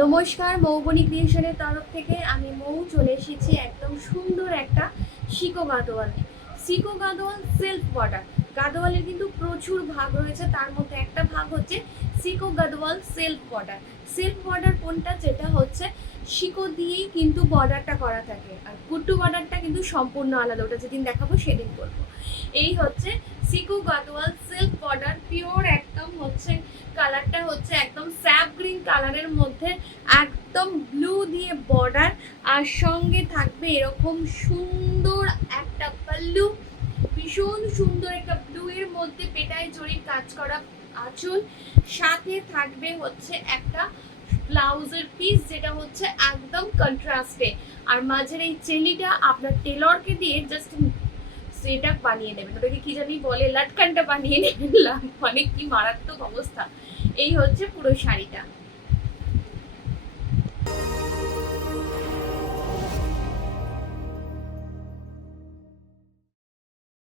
নমস্কার, মৌবনী ক্রিয়েশনের তরফ থেকে আমি মৌ চলে এসেছি একদম সুন্দর একটা শিকো গাদোয়াল নিয়ে। Sico Gadwal self border. গাদোয়ালের কিন্তু প্রচুর ভাগ রয়েছে, তার মধ্যে একটা ভাগ হচ্ছে Sico Gadwal self border. Self border কোনটা? যেটা হচ্ছে শিকো দিয়েই কিন্তু বর্ডারটা করা থাকে, আর কুট্টু বর্ডারটা কিন্তু সম্পূর্ণ আলাদা, ওটা যেদিন দেখাবো সেদিন করবো। এই হচ্ছে Sico Gadwal self border, pure একদম হচ্ছে কালারটা হচ্ছে একদম স্যাপ গ্রিন কালারের মধ্যে একদম ব্লু দিয়ে বর্ডার, আর সঙ্গে থাকবে এরকম সুন্দর একটা পাল্লু, ভীষণ সুন্দর একটা ব্লু এর মধ্যে পেটাই জড়ির কাজ করা আঁচল, সাথে থাকবে হচ্ছে একটা ব্লাউজের পিস যেটা হচ্ছে একদম কন্ট্রাস্টে, আর মাঝের এই চেলিটা আপনার টেলরকে দিয়ে জাস্ট সেটা বানিয়ে নেবেন, ওটাকে কি জানি বলে, লাটকানটা বানিয়ে নেবেন। মানে কি মারাত্মক অবস্থা। এই হচ্ছে পুরো শাড়িটা।